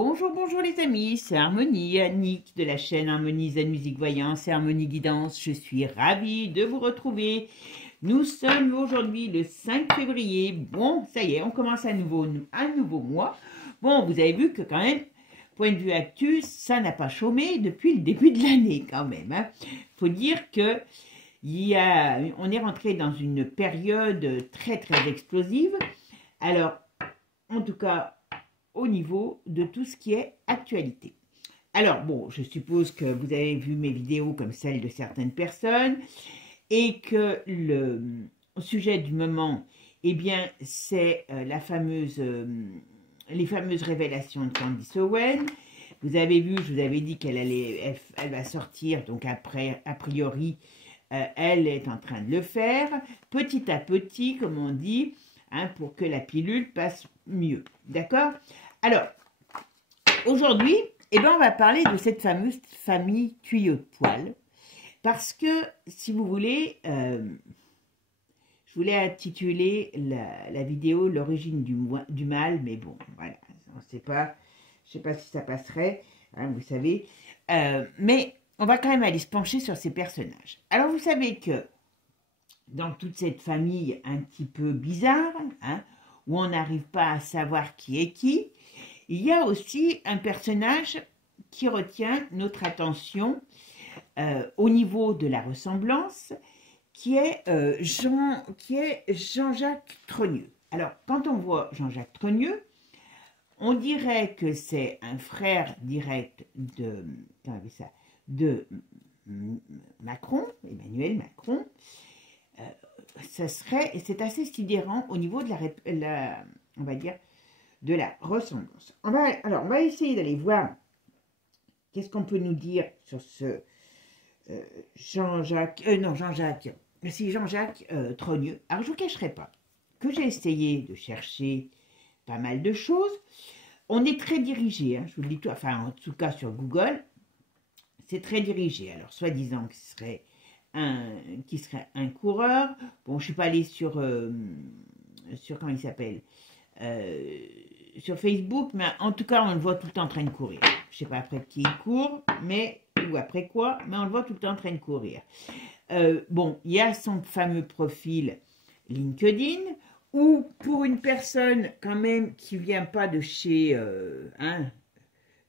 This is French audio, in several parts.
Bonjour, bonjour les amis, c'est Harmonie, Annick de la chaîne Harmonie Zen Musique Voyance et Harmonie Guidance. Je suis ravie de vous retrouver. Nous sommes aujourd'hui le 5 février. Bon, ça y est, on commence un nouveau mois. Bon, vous avez vu que quand même, point de vue actu, ça n'a pas chômé depuis le début de l'année quand même. Faut dire que on est rentré dans une période très très explosive. Alors, en tout cas, au niveau de tout ce qui est actualité. Alors, bon, je suppose que vous avez vu mes vidéos comme celles de certaines personnes et que le sujet du moment, eh bien, c'est les fameuses révélations de Candace Owen. Vous avez vu, je vous avais dit elle va sortir, donc après, a priori, elle est en train de le faire, petit à petit, comme on dit, pour que la pilule passe mieux. D'accord ? Alors, aujourd'hui, on va parler de cette fameuse famille tuyau de poil. Parce que, si vous voulez, je voulais intituler la vidéo « L'origine du mal », mais bon, voilà, on ne sait pas, je ne sais pas si ça passerait, vous savez. Mais on va quand même aller se pencher sur ces personnages. Alors, vous savez que dans toute cette famille un petit peu bizarre, où on n'arrive pas à savoir qui est qui, il y a aussi un personnage qui retient notre attention au niveau de la ressemblance, qui est Jean-Jacques Trogneux. Alors, quand on voit Jean-Jacques Trogneux, on dirait que c'est un frère direct de Macron, Emmanuel Macron. C'est assez sidérant au niveau de on va dire, de la ressemblance. On va essayer d'aller voir qu'est-ce qu'on peut nous dire sur ce Jean-Jacques Trogneux. Alors, je ne vous cacherai pas que j'ai essayé de chercher pas mal de choses. On est très dirigé, je vous le dis tout, enfin, en tout cas sur Google, c'est très dirigé. Alors, soi-disant que ce serait un coureur. Bon, je ne suis pas allée sur comment il s'appelle, sur Facebook, mais en tout cas, on le voit tout le temps en train de courir. Je ne sais pas après qui il court, ou après quoi, mais on le voit tout le temps en train de courir. Bon, il y a son fameux profil LinkedIn, où pour une personne quand même qui ne vient pas de chez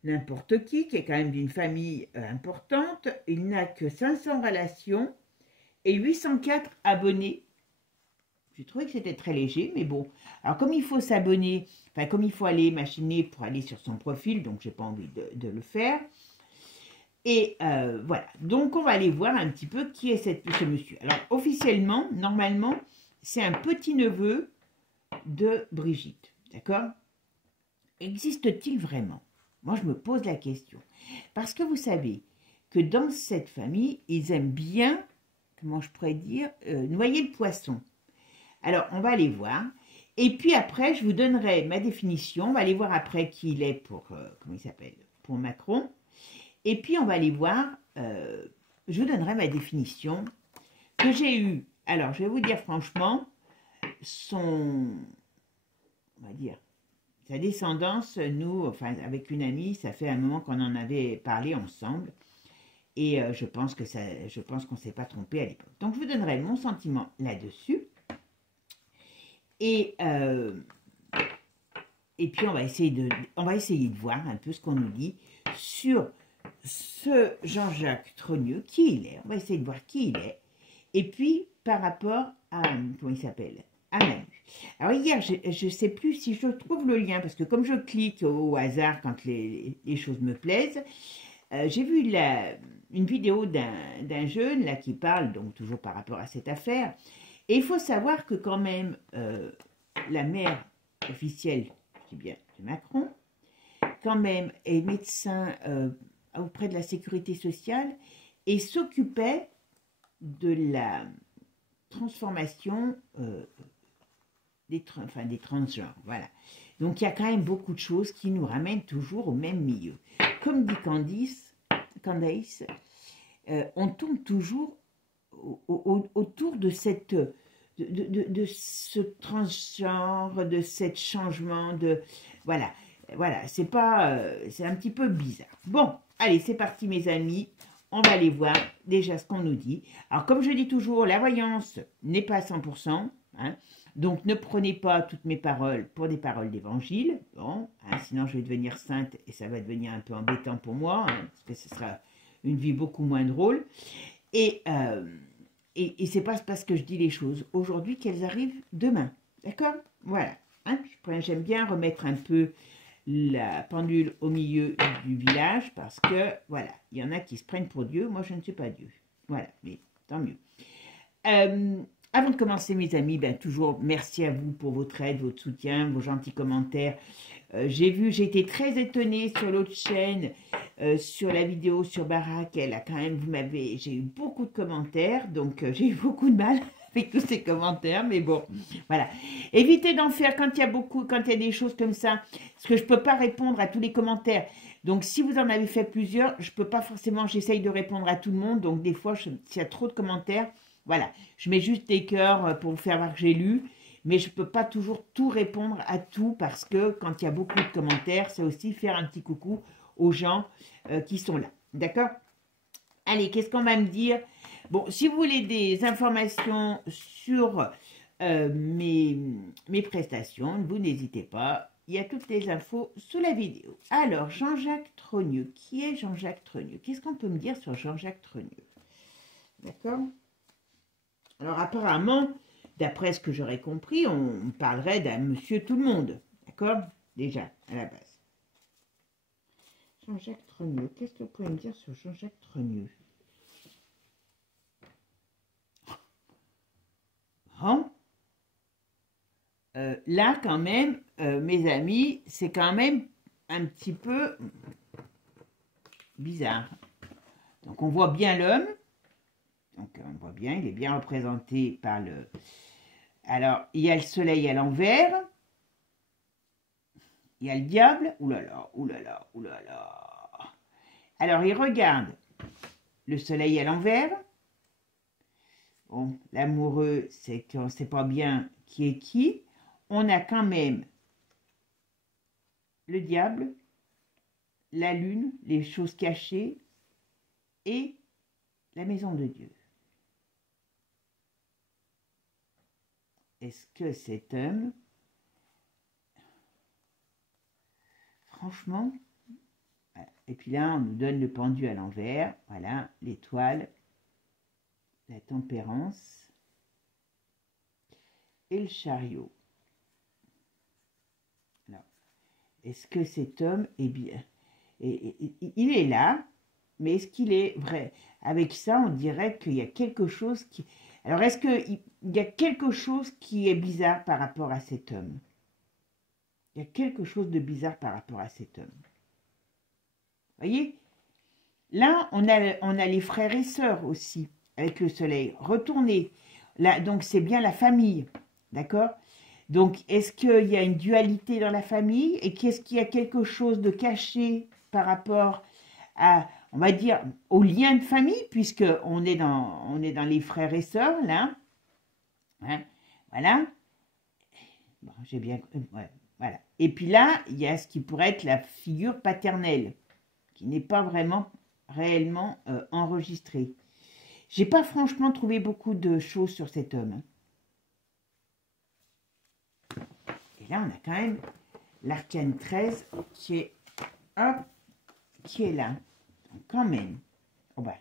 n'importe qui est quand même d'une famille importante, il n'a que 500 relations et 804 abonnés. J'ai trouvé que c'était très léger, mais bon. Alors, comme il faut s'abonner, comme il faut aller machiner pour aller sur son profil, donc j'ai pas envie de le faire. Et voilà. Donc, on va aller voir un petit peu qui est ce monsieur. Alors, officiellement, normalement, c'est un petit-neveu de Brigitte. D'accord ? Existe-t-il vraiment ? Moi, je me pose la question. Parce que vous savez que dans cette famille, ils aiment bien, comment je pourrais dire, noyer le poisson. Alors, on va aller voir. Et puis après, je vous donnerai ma définition. On va aller voir après qui il est pour, comment il s'appelle, pour Macron. Et puis, on va aller voir, je vous donnerai ma définition que j'ai eue. Alors, je vais vous dire franchement, on va dire, sa descendance, nous, enfin, avec une amie, ça fait un moment qu'on en avait parlé ensemble. Et je pense qu'on ne s'est pas trompé à l'époque. Donc, je vous donnerai mon sentiment là-dessus. Et puis, on va essayer de voir un peu ce qu'on nous dit sur ce Jean-Jacques Trogneux, qui il est. On va essayer de voir qui il est. Et puis, par rapport à, comment il s'appelle, à Manu. Alors, hier, je ne sais plus si je trouve le lien, parce que comme je clique au hasard quand les choses me plaisent, j'ai vu une vidéo d'un jeune là qui parle, donc toujours par rapport à cette affaire. Et il faut savoir que quand même, la mère officielle, je dis bien, de Macron, quand même est médecin auprès de la sécurité sociale et s'occupait de la transformation des transgenres. Voilà. Donc il y a quand même beaucoup de choses qui nous ramènent toujours au même milieu. Comme dit Candace, on tourne toujours autour de ce transgenre, de ce changement, voilà. Voilà, c'est pas... c'est un petit peu bizarre. Bon, allez, c'est parti mes amis. On va aller voir déjà ce qu'on nous dit. Alors, comme je dis toujours, la voyance n'est pas à 100%. Hein, donc, ne prenez pas toutes mes paroles pour des paroles d'évangile. Bon, hein, sinon je vais devenir sainte et ça va devenir un peu embêtant pour moi. Hein, parce que ce sera une vie beaucoup moins drôle. Et c'est pas parce que je dis les choses aujourd'hui qu'elles arrivent demain. D'accord? Voilà. Hein, j'aime bien remettre un peu la pendule au milieu du village parce que, voilà, il y en a qui se prennent pour Dieu. Moi, je ne suis pas Dieu. Voilà, mais tant mieux. Avant de commencer, mes amis, ben, toujours merci à vous pour votre aide, votre soutien, vos gentils commentaires. J'ai été très étonnée sur l'autre chaîne, sur la vidéo sur Barack, elle a quand même, j'ai eu beaucoup de commentaires, donc j'ai eu beaucoup de mal avec tous ces commentaires, mais bon, voilà. Évitez d'en faire quand il y a des choses comme ça, parce que je ne peux pas répondre à tous les commentaires. Donc, si vous en avez fait plusieurs, je ne peux pas forcément, j'essaye de répondre à tout le monde, donc des fois, s'il y a trop de commentaires, voilà, je mets juste des cœurs pour vous faire voir que j'ai lu, mais je ne peux pas toujours tout répondre à tout, parce que quand il y a beaucoup de commentaires, c'est aussi faire un petit coucou aux gens qui sont là, d'accord? Allez, qu'est-ce qu'on va me dire? Bon, si vous voulez des informations sur mes prestations, vous n'hésitez pas. Il y a toutes les infos sous la vidéo. Alors, Jean-Jacques Trogneux. Qui est Jean-Jacques Trogneux? Qu'est-ce qu'on peut me dire sur Jean-Jacques Trogneux? D'accord? Alors, apparemment, d'après ce que j'aurais compris, on parlerait d'un monsieur tout le monde. D'accord? Déjà, à la base. Jean-Jacques Trogneux. Qu'est-ce que vous pouvez me dire sur Jean-Jacques Trogneux? Bon. Là, quand même, mes amis, c'est quand même un petit peu bizarre. Donc, on voit bien l'homme. Donc, on voit bien, il est bien représenté par le... Alors, il y a le soleil à l'envers. Il y a le diable. Ouh là là, ouh là là, ouh là là. Alors, il regarde le soleil à l'envers. Bon, l'amoureux, c'est qu'on ne sait pas bien qui est qui. On a quand même le diable, la lune, les choses cachées et la maison de Dieu. Est-ce que cet homme, franchement, voilà. Et puis là, on nous donne le pendu à l'envers, voilà, l'étoile, la tempérance et le chariot. Alors, est-ce que cet homme est bien? Il est là, mais est-ce qu'il est vrai? Avec ça, on dirait qu'il y a quelque chose qui... Alors, est-ce qu'il y a quelque chose qui est bizarre par rapport à cet homme? Il y a quelque chose de bizarre par rapport à cet homme. Vous voyez? Là, on a les frères et sœurs aussi, avec le soleil. Retournez. Là, donc, c'est bien la famille. D'accord? Donc, est-ce qu'il y a une dualité dans la famille? Et qu'est-ce qu'il y a quelque chose de caché par rapport à, on va dire, au lien de famille, puisqu'on est dans les frères et sœurs, là. Hein? Voilà. Bon, j'ai bien... Ouais, voilà. Et puis là, il y a ce qui pourrait être la figure paternelle, qui n'est pas vraiment réellement enregistrée. J'ai pas franchement trouvé beaucoup de choses sur cet homme. Et là, on a quand même l'arcane 13 qui est, hop, qui est là. Donc, quand même. Oh ben.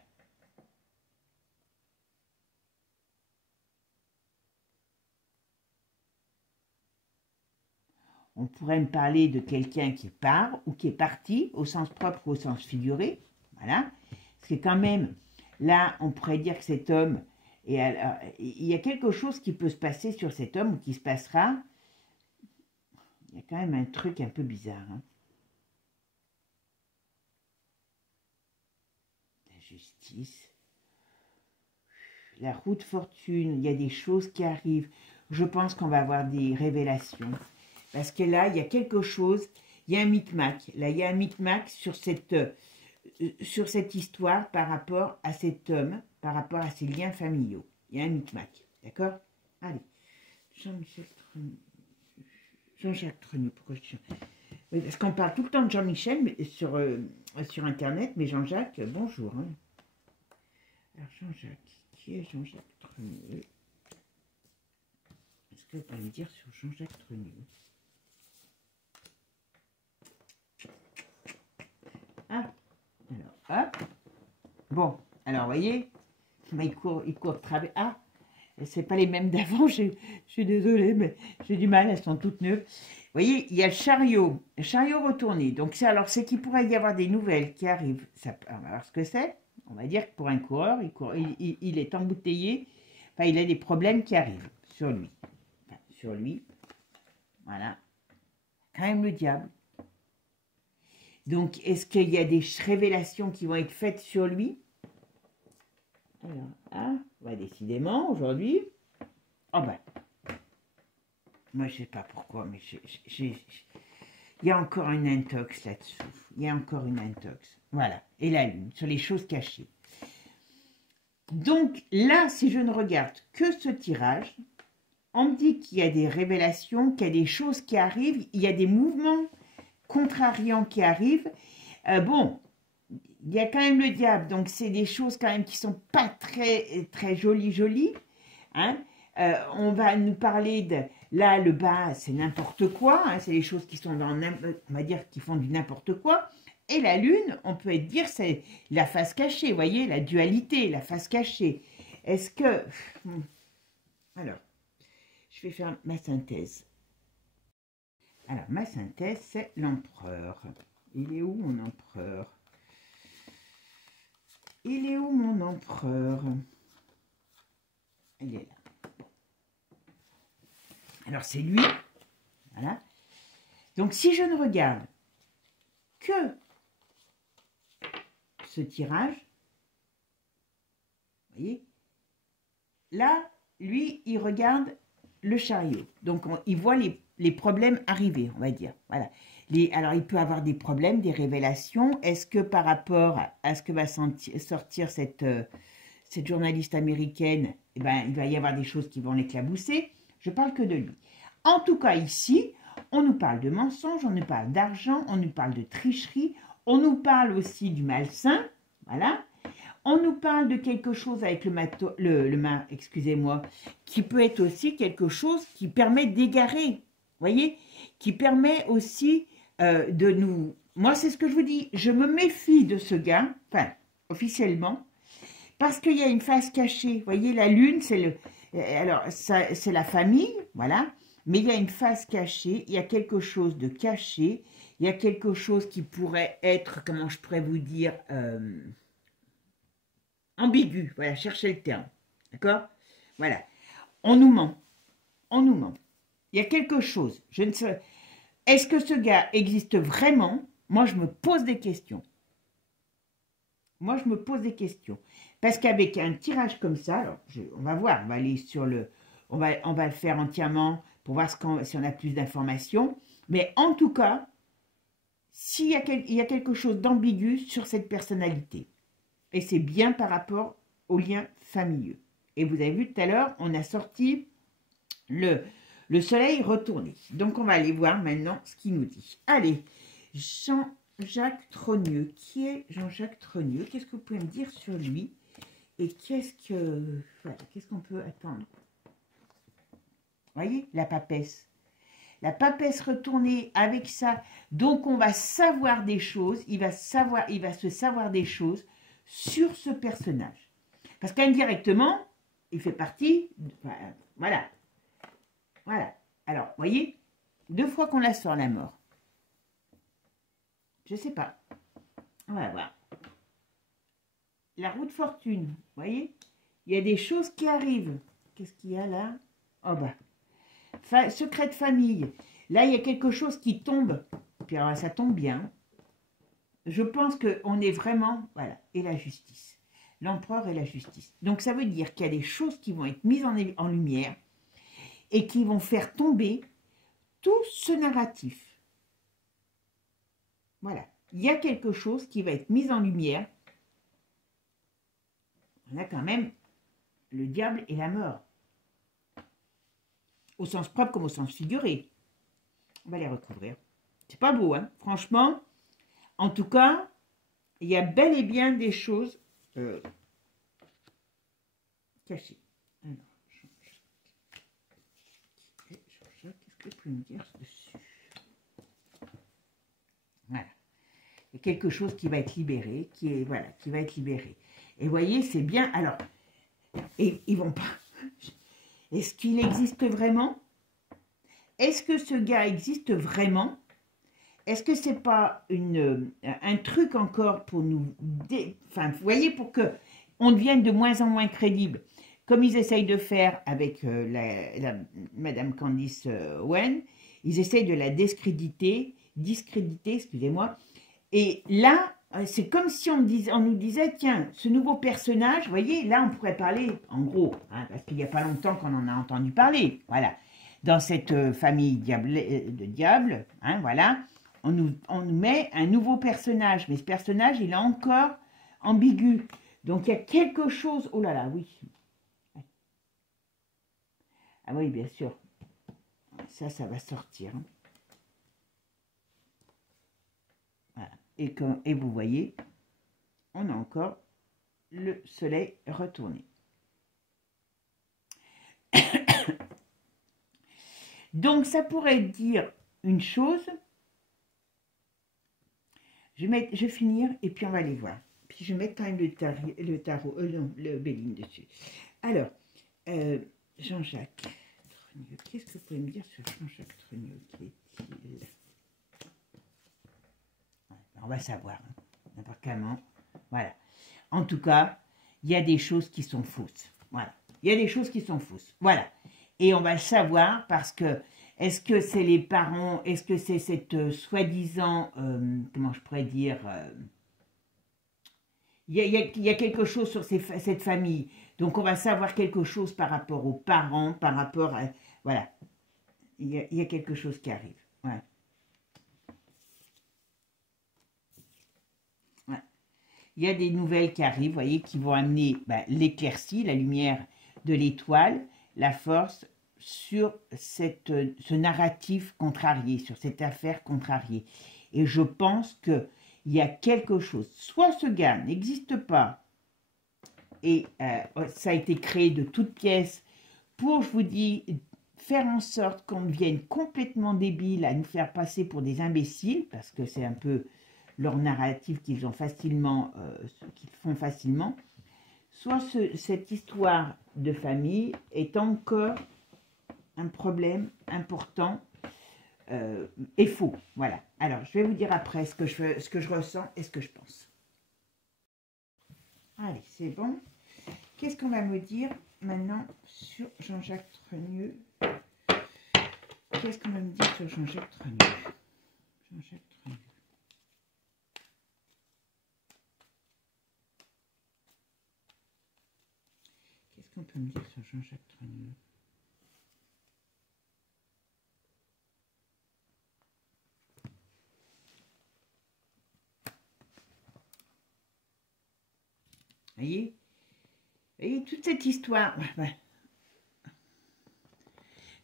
On pourrait me parler de quelqu'un qui part ou qui est parti, au sens propre ou au sens figuré. Voilà. Parce que quand même, là, on pourrait dire que cet homme, et alors, il y a quelque chose qui peut se passer sur cet homme ou qui se passera. Il y a quand même un truc un peu bizarre. Hein. La justice. La roue de fortune, il y a des choses qui arrivent. Je pense qu'on va avoir des révélations. Parce que là, il y a quelque chose, il y a un micmac. Là, il y a un micmac sur cette histoire par rapport à cet homme, par rapport à ses liens familiaux. Il y a un micmac, d'accord? Allez, Jean-Jacques Trogneux, pourquoi je dis Oui, parce qu'on parle tout le temps de Jean-Michel sur Internet, mais Jean-Jacques, bonjour. Hein. Alors Jean-Jacques, qui est Jean-Jacques Trenieux? Est-ce que vous pouvez me dire sur Jean-Jacques Trenieux? Ah, alors, hop. Bon, alors, vous voyez, il court travers. Ah, c'est pas les mêmes d'avant, je suis désolée, mais j'ai du mal, elles sont toutes neuves. Vous voyez, il y a le chariot retourné. Donc, c'est qu'il pourrait y avoir des nouvelles qui arrivent. On va voir ce que c'est. On va dire que pour un coureur, il est embouteillé. Enfin, il a des problèmes qui arrivent sur lui. Enfin, sur lui. Voilà. Quand même le diable. Donc, est-ce qu'il y a des révélations qui vont être faites sur lui? Alors, ah, bah, décidément, aujourd'hui. Oh ben. Moi, je sais pas pourquoi, mais il y a encore une intox là-dessous. Il y a encore une intox. Voilà. Et la lune, sur les choses cachées. Donc, là, si je ne regarde que ce tirage, on me dit qu'il y a des révélations, qu'il y a des choses qui arrivent, il y a des mouvements contrariants qui arrivent. Bon, il y a quand même le diable, donc c'est des choses quand même qui sont pas très jolies. Hein. On va nous parler de... Là, le bas, c'est n'importe quoi. Hein, c'est les choses qui sont dans... On va dire qui font du n'importe quoi. Et la lune, on peut dire, c'est la face cachée. Vous voyez, la dualité, la face cachée. Est-ce que... Alors, je vais faire ma synthèse. Alors, ma synthèse, c'est l'empereur. Il est où mon empereur? Il est où mon empereur? Il est là. Alors, c'est lui. Voilà. Donc, si je ne regarde que ce tirage, vous voyez, là, lui, il regarde le chariot. Donc, il voit les problèmes arriver, on va dire. Voilà. Alors, il peut avoir des problèmes, des révélations. Est-ce que par rapport à ce que va sortir cette journaliste américaine, eh ben, il va y avoir des choses qui vont l'éclabousser? Je parle que de lui. En tout cas, ici, on nous parle de mensonges, on nous parle d'argent, on nous parle de tricherie, on nous parle aussi du malsain, voilà. On nous parle de quelque chose avec excusez-moi, qui peut être aussi quelque chose qui permet d'égarer, voyez, qui permet aussi de nous... Moi, c'est ce que je vous dis, je me méfie de ce gars, enfin, officiellement, parce qu'il y a une face cachée. Vous voyez, la lune, c'est le... Alors, c'est la famille, voilà, mais il y a une face cachée, il y a quelque chose de caché, il y a quelque chose qui pourrait être, comment je pourrais vous dire, ambigu, voilà, cherchez le terme, d'accord? Voilà, on nous ment, on nous ment. Il y a quelque chose, je ne sais... Est-ce que ce gars existe vraiment? Moi, je me pose des questions. Moi, je me pose des questions. Parce qu'avec un tirage comme ça, alors on va voir, on va aller sur le... On va le faire entièrement pour voir si on a plus d'informations. Mais en tout cas, il y a quelque chose d'ambigu sur cette personnalité. Et c'est bien par rapport aux liens familiaux. Et vous avez vu tout à l'heure, on a sorti le soleil retourné. Donc, on va aller voir maintenant ce qu'il nous dit. Allez, Jean-Jacques Trenieux. Qui est Jean-Jacques Trenieux? Qu'est-ce que vous pouvez me dire sur lui? Et qu'est-ce qu'on peut attendre? Vous voyez, la papesse. La papesse retournée avec ça. Donc, on va savoir des choses. Il va se savoir des choses sur ce personnage. Parce qu'indirectement, il fait partie... voilà. Voilà. Alors, vous voyez, 2 fois qu'on la sort, la mort. Je ne sais pas. On va voir. La roue de fortune, vous voyez, il y a des choses qui arrivent. Qu'est-ce qu'il y a là? Oh bah, secret de famille. Là, il y a quelque chose qui tombe. Puis alors, ça tombe bien. Je pense qu'on est vraiment... Voilà. Et la justice. L'empereur et la justice. Donc, ça veut dire qu'il y a des choses qui vont être mises en lumière et qui vont faire tomber tout ce narratif. Voilà. Il y a quelque chose qui va être mis en lumière. On a quand même le diable et la mort. Au sens propre comme au sens figuré. On va les recouvrir. C'est pas beau, hein. Franchement, en tout cas, il y a bel et bien des choses cachées. Alors, qu'est-ce que tu peux me dire dessus? Voilà. Il y a quelque chose qui va être libéré, qui va être libéré. Et vous voyez, c'est bien. Alors, et ils vont pas. Est-ce qu'il existe vraiment? Est-ce que ce gars existe vraiment? Est-ce que c'est pas un truc encore pour nous... Enfin, vous voyez, pour que on devienne de moins en moins crédible, comme ils essayent de faire avec Madame Candice Owen, ils essayent de la discréditer, excusez-moi. Et là, c'est comme si on nous disait, tiens, ce nouveau personnage, vous voyez, là, on pourrait parler, en gros, hein, parce qu'il n'y a pas longtemps qu'on en a entendu parler, voilà, dans cette famille de diables, hein, voilà, on nous met un nouveau personnage, mais ce personnage, il est encore ambigu. Donc, il y a quelque chose, oh là là, oui. Ah oui, bien sûr, ça va sortir, hein. Voilà. Et vous voyez, on a encore le soleil retourné. Donc, ça pourrait dire une chose. Je vais finir et puis on va aller voir. Puis je vais mettre quand même le tarot, non, le Béline dessus. Alors, Jean-Jacques Trenieux, qu'est-ce que vous pouvez me dire sur Jean-Jacques Trenieux? Qui est-il? On va savoir, n'importe comment. Voilà. En tout cas, il y a des choses qui sont fausses. Voilà. Il y a des choses qui sont fausses. Voilà. Et on va le savoir parce que, est-ce que c'est les parents, est-ce que c'est cette soi-disant, comment je pourrais dire, il y a quelque chose sur cette famille. Donc, on va savoir quelque chose par rapport aux parents, par rapport à, voilà. Il y a quelque chose qui arrive. Ouais. Il y a des nouvelles qui arrivent, vous voyez, qui vont amener l'éclaircie, la lumière de l'étoile, la force sur ce narratif contrarié, sur cette affaire contrariée. Et je pense qu'il y a quelque chose. Soit ce gars n'existe pas et ça a été créé de toutes pièces pour, je vous dis, faire en sorte qu'on devienne complètement débile, à nous faire passer pour des imbéciles, parce que c'est un peu leur narratif qu'ils font facilement, soit cette histoire de famille est encore un problème important et faux. Voilà. Alors, je vais vous dire après ce que je ressens et ce que je pense. Allez, c'est bon. Qu'est-ce qu'on va me dire maintenant sur Jean-Jacques Trenieux? Qu'est-ce qu'on va me dire sur Jean-Jacques Trenieux? Jean-Jacques Trenieux. Qu'est-ce qu'on peut me dire sur Jean-Jacques Trenieux? Vous voyez, toute cette histoire,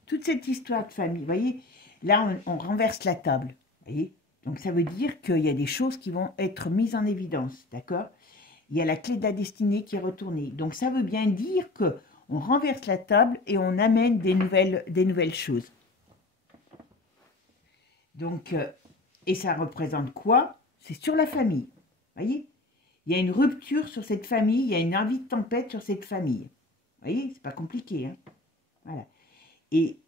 toute cette histoire de famille, vous voyez, là, on renverse la table, vous voyez. Donc, ça veut dire qu'il y a des choses qui vont être mises en évidence, d'accord? Il y a la clé de la destinée qui est retournée. Donc, ça veut bien dire qu'on renverse la table et on amène des nouvelles choses. Donc, et ça représente quoi? C'est sur la famille, vous voyez? Il y a une rupture sur cette famille, il y a une envie de tempête sur cette famille. Vous voyez, c'est pas compliqué, hein? Voilà. Et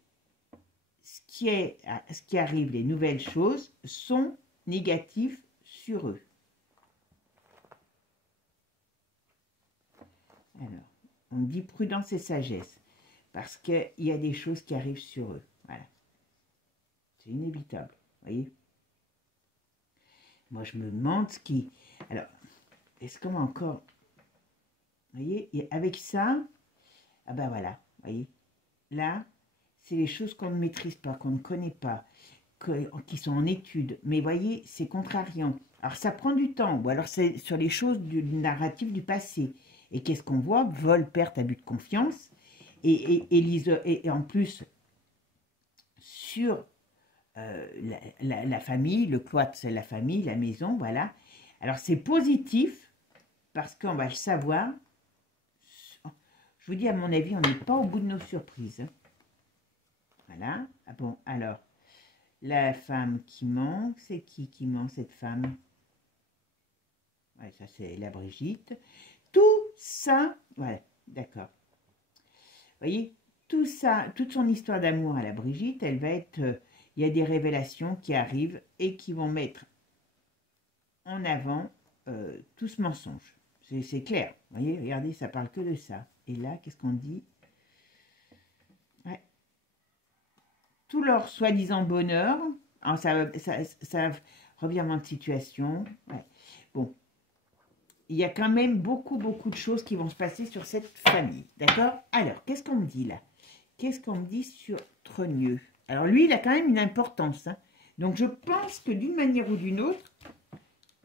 ce qui arrive, les nouvelles choses, sont négatives sur eux. Alors, on dit prudence et sagesse, parce qu'il y a des choses qui arrivent sur eux. Voilà. C'est inévitable, vous voyez? Moi, je me demande ce qui... Alors, est-ce qu'on va encore... Vous voyez, et avec ça, ah ben voilà, vous voyez, là, c'est les choses qu'on ne maîtrise pas, qu'on ne connaît pas, qui sont en étude. Mais vous voyez, c'est contrariant. Alors, ça prend du temps, ou alors c'est sur les choses du narratif du passé. Et qu'est-ce qu'on voit? Vol, perte, abus de confiance. Et en plus, sur la famille, le cloître, c'est la famille, la maison, voilà. Alors, c'est positif, parce qu'on va le savoir. Je vous dis, à mon avis, on n'est pas au bout de nos surprises. Voilà. Ah bon, alors, la femme qui ment, c'est qui ment, cette femme? Ouais, ça, c'est la Brigitte. Tout ça, ouais, d'accord. Vous voyez, tout ça, toute son histoire d'amour à la Brigitte, elle va être... il y a des révélations qui arrivent et qui vont mettre en avant tout ce mensonge. C'est clair. Vous voyez, regardez, ça parle que de ça. Et là, qu'est-ce qu'on dit? Ouais. Tout leur soi-disant bonheur, alors ça revirement de situation. Ouais. Bon, il y a quand même beaucoup de choses qui vont se passer sur cette famille. D'accord? Alors, qu'est-ce qu'on me dit là? Qu'est-ce qu'on me dit sur Trogneux? Alors, lui, il a quand même une importance. Hein. Donc, je pense que d'une manière ou d'une autre,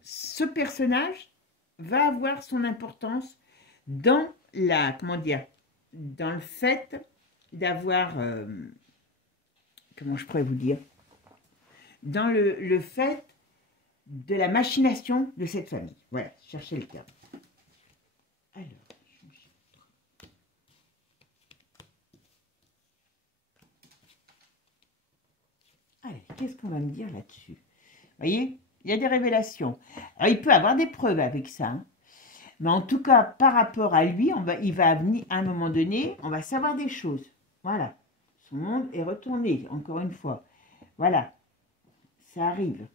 ce personnage va avoir son importance dans la, comment dire, dans le fait d'avoir, comment je pourrais vous dire, dans le fait de la machination de cette famille. Voilà, cherchez le terme. Alors, allez, qu'est-ce qu'on va me dire là-dessus? Vous voyez, il y a des révélations. Alors, il peut avoir des preuves avec ça. Hein. Mais en tout cas, par rapport à lui, il va venir, à un moment donné, on va savoir des choses. Voilà. Son monde est retourné, encore une fois. Voilà. Ça arrive.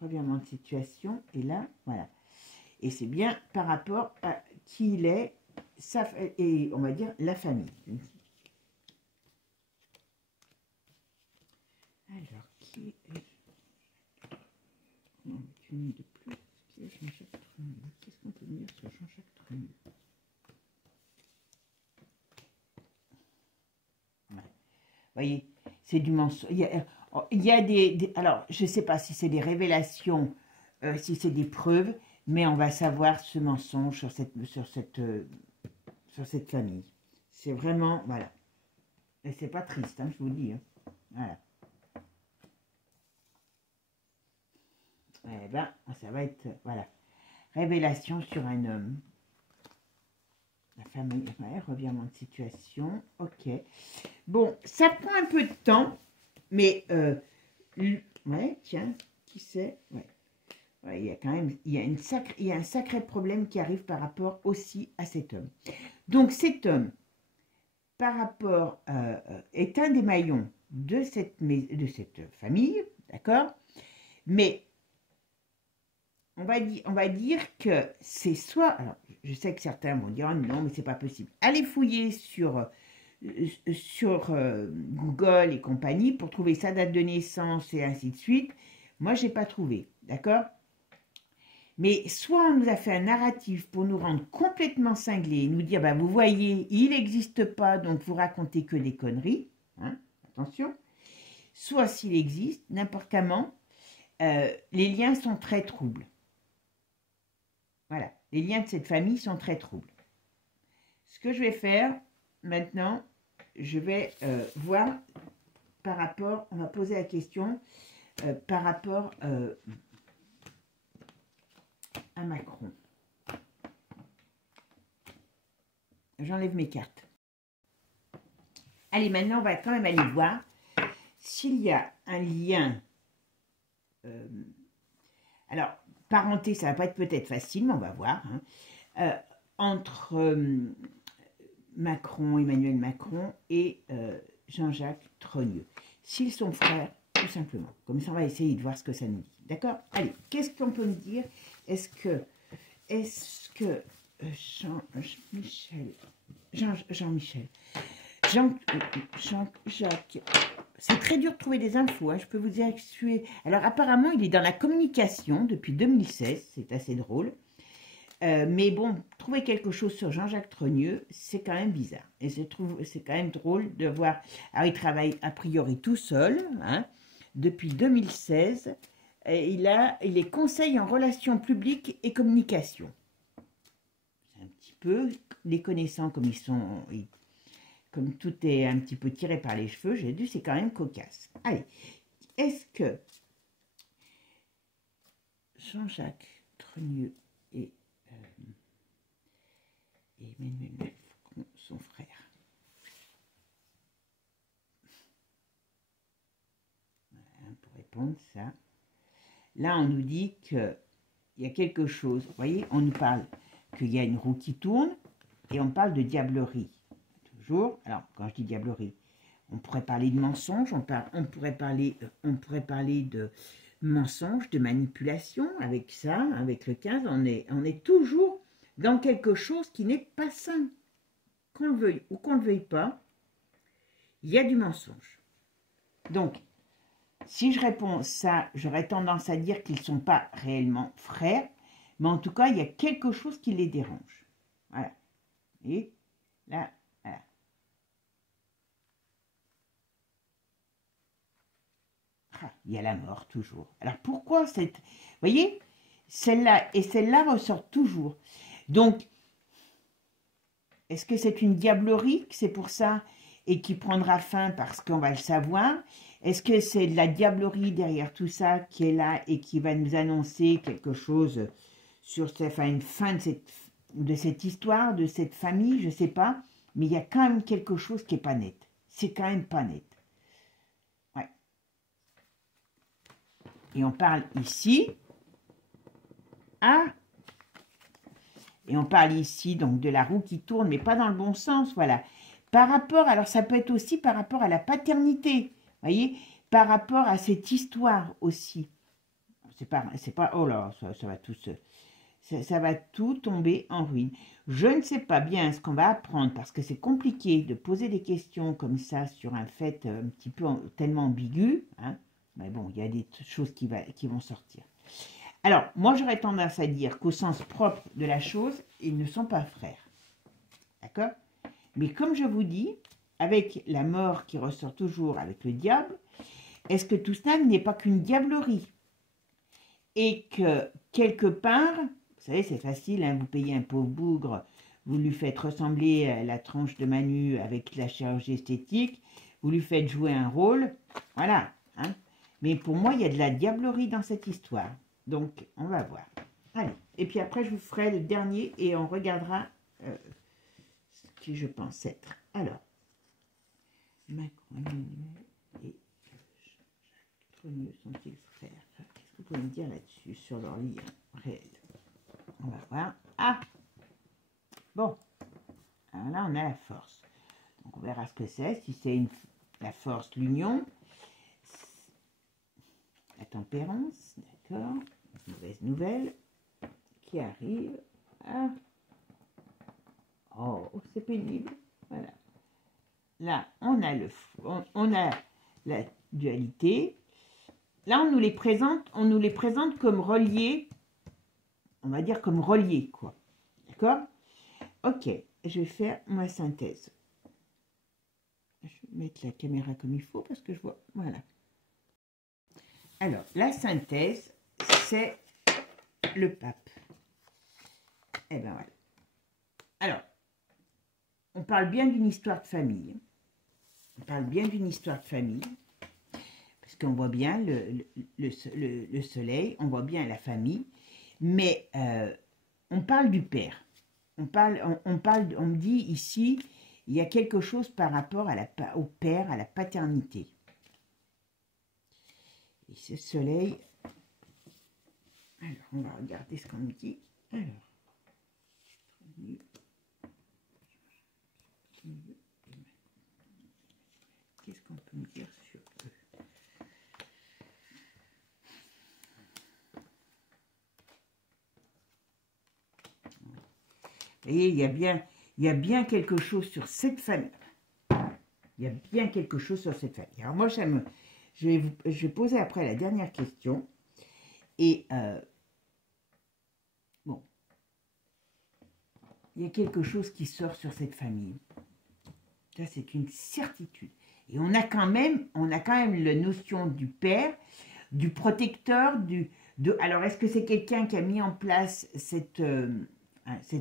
Revirement de situation. Et là, voilà. Et c'est bien par rapport à qui il est, et on va dire la famille. Alors, qui est... Non, une de plus. Qui est Jean-Jacques Trogneux? Qu'est-ce qu'on peut dire sur Jean-Jacques Trogneux? Ouais. Vous voyez, c'est du mensonge. Il y a des... Alors, je ne sais pas si c'est des révélations, si c'est des preuves, mais on va savoir ce mensonge sur cette famille. C'est vraiment... Voilà. Et c'est pas triste, hein, je vous dis. Hein. Voilà. Eh ben, ça va être, voilà, révélation sur un homme. La famille, ouais, revirement de situation, ok. Bon, ça prend un peu de temps, mais, ouais, tiens, qui sait, ouais. Ouais, il y a quand même, il y a un sacré problème qui arrive par rapport aussi à cet homme. Donc, cet homme, par rapport, est un des maillons de cette famille, d'accord? Mais on va dire que c'est soit... Alors, je sais que certains vont dire, oh non, mais c'est pas possible. Allez fouiller sur Google et compagnie pour trouver sa date de naissance et ainsi de suite. Moi, je n'ai pas trouvé, d'accord? Mais soit on nous a fait un narratif pour nous rendre complètement cinglés, nous dire, bah, vous voyez, il n'existe pas, donc vous racontez que des conneries. Hein, attention. Soit s'il existe, n'importe comment, les liens sont très troubles. Voilà, les liens de cette famille sont très troubles. Ce que je vais faire maintenant, je vais voir par rapport, on va poser la question par rapport à Macron. J'enlève mes cartes. Allez, maintenant, on va quand même aller voir s'il y a un lien. Alors, parenté, ça va pas être peut-être facile, mais on va voir. Hein, entre Macron, Emmanuel Macron et Jean-Jacques Trogneux. S'ils sont frères, tout simplement. Comme ça, on va essayer de voir ce que ça nous dit. D'accord? Allez, qu'est-ce qu'on peut me dire? Est-ce que Jean-Jacques, c'est très dur de trouver des infos, hein, je peux vous dire que je suis... Alors apparemment, il est dans la communication depuis 2016, c'est assez drôle. Mais bon, trouver quelque chose sur Jean-Jacques Trogneux, c'est quand même bizarre. Et c'est quand même drôle de voir... Alors il travaille a priori tout seul, hein, depuis 2016. Il est conseil en relations publiques et communication. C'est un petit peu, les connaissants comme ils sont... Comme tout est un petit peu tiré par les cheveux, j'ai dit c'est quand même cocasse. Allez, est-ce que Jean-Jacques Trenieux et Emmanuel Macron, son frère, voilà, pour répondre ça, là on nous dit qu'il y a quelque chose, vous voyez, on nous parle qu'il y a une roue qui tourne, et on parle de diablerie, toujours. Alors, quand je dis diablerie, on pourrait parler de mensonge, on pourrait parler de mensonge, de manipulation, avec ça, avec le 15, on est toujours dans quelque chose qui n'est pas sain. Qu'on le veuille ou qu'on ne le veuille pas, il y a du mensonge. Donc, si je réponds ça, j'aurais tendance à dire qu'ils ne sont pas réellement frères, mais en tout cas, il y a quelque chose qui les dérange. Voilà. Et là, voilà. Ah, il y a la mort, toujours. Alors, pourquoi cette... Vous voyez, celle-là et celle-là ressortent toujours. Donc, est-ce que c'est une diablerie, que c'est pour ça, et qui prendra fin parce qu'on va le savoir? Est-ce que c'est de la diablerie derrière tout ça qui est là et qui va nous annoncer quelque chose sur une fin de cette histoire, de cette famille, je ne sais pas, mais il y a quand même quelque chose qui n'est pas net. C'est quand même pas net. Ouais. Et on parle ici, et on parle ici donc de la roue qui tourne, mais pas dans le bon sens, voilà. Par rapport, alors ça peut être aussi par rapport à la paternité, vous voyez, par rapport à cette histoire aussi. C'est pas, oh là, ça va tout ça va tout tomber en ruine. Je ne sais pas bien ce qu'on va apprendre parce que c'est compliqué de poser des questions comme ça sur un fait un petit peu tellement ambigu, hein. Mais bon, il y a des choses qui vont sortir. Alors, moi, j'aurais tendance à dire qu'au sens propre de la chose, ils ne sont pas frères. D'accord? Mais comme je vous dis, avec la mort qui ressort toujours avec le diable, est-ce que tout cela n'est pas qu'une diablerie? Et que, quelque part, vous savez, c'est facile, hein, vous payez un pauvre bougre, vous lui faites ressembler à la tranche de Manu avec la chirurgie esthétique, vous lui faites jouer un rôle, voilà. Hein. Mais pour moi, il y a de la diablerie dans cette histoire. Donc, on va voir. Allez, et puis après, je vous ferai le dernier et on regardera ce qui je pense être. Alors, Macron et Jacques Trenieux sont-ils frères? Qu'est-ce que vous pouvez me dire là-dessus, sur leur lien réel? On va voir. Ah! Bon. Alors là, on a la force. Donc, on verra ce que c'est. Si c'est la force, l'union. La tempérance, d'accord. Mauvaise nouvelle qui arrive. Ah. Oh, c'est pénible. Voilà. Là, on a la dualité. Là, on nous les présente comme reliés. On va dire comme reliés, quoi. D'accord? Ok, je vais faire ma synthèse. Je vais mettre la caméra comme il faut parce que je vois... Voilà. Alors, la synthèse, c'est le pape. Eh bien, voilà. Alors, on parle bien d'une histoire de famille. On parle bien d'une histoire de famille. Parce qu'on voit bien le soleil, on voit bien la famille. Mais on parle du père. On me dit ici, il y a quelque chose par rapport au père, à la paternité. Et ce soleil, alors on va regarder ce qu'on me dit. Alors, qu'est-ce qu'on peut me dire sur eux? Vous voyez, il y a bien quelque chose sur cette famille. Il y a bien quelque chose sur cette famille. Alors moi, je vais poser après la dernière question. Et bon, il y a quelque chose qui sort sur cette famille. Ça, c'est une certitude. Et on a quand même la notion du père, du protecteur, alors, est-ce que c'est quelqu'un qui a mis en place cette